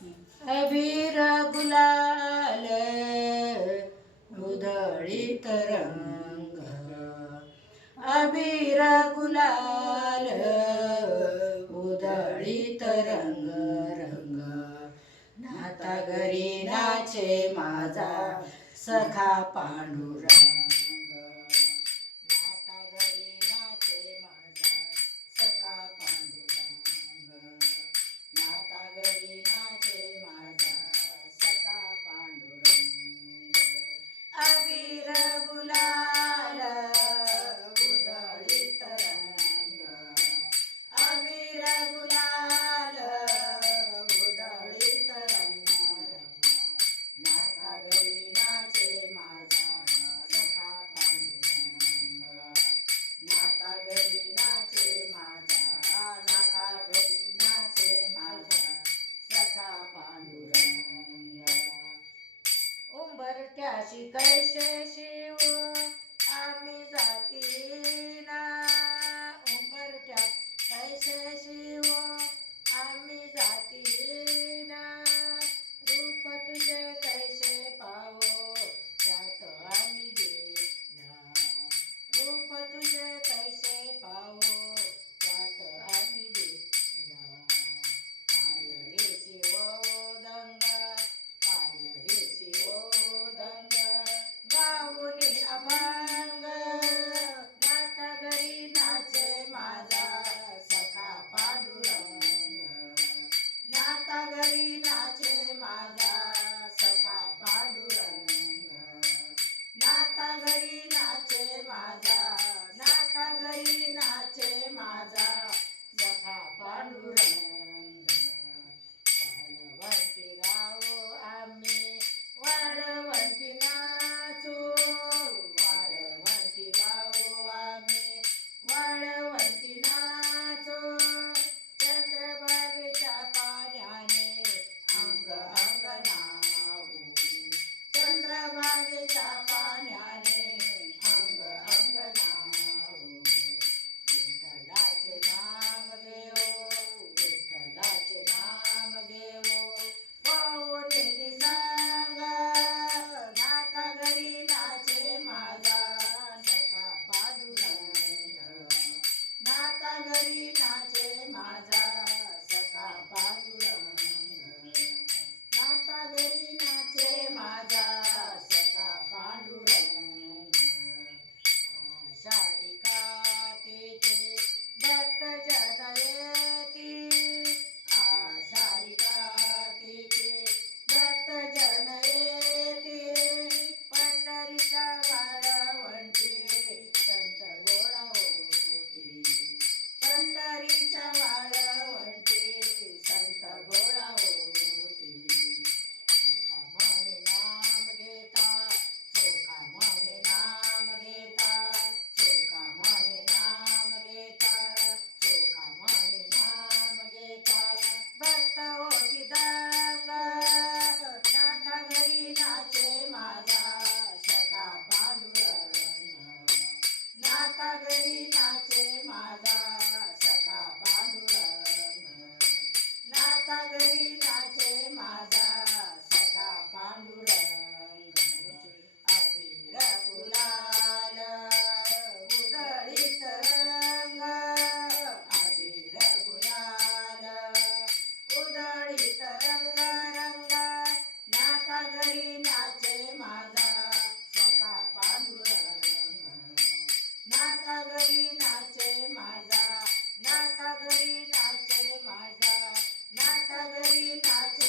अबीर गुलाल उधळीत रंग। अबीर गुलाल उधळी तरंग रंग। नाता घरी नाचे माझा सखा पांडुरंग। કાશી કરશે घरी नाचे माझा सका पांडुरंग अबीर गुलाल उदळीत रंग अबीर गुलाल उदळीत रंग रंग नाता घरी नाचे माझा सका पांडुरंग नाता घरी नाचे माझा नाता घरी नाचे माझा 大哥，你大姐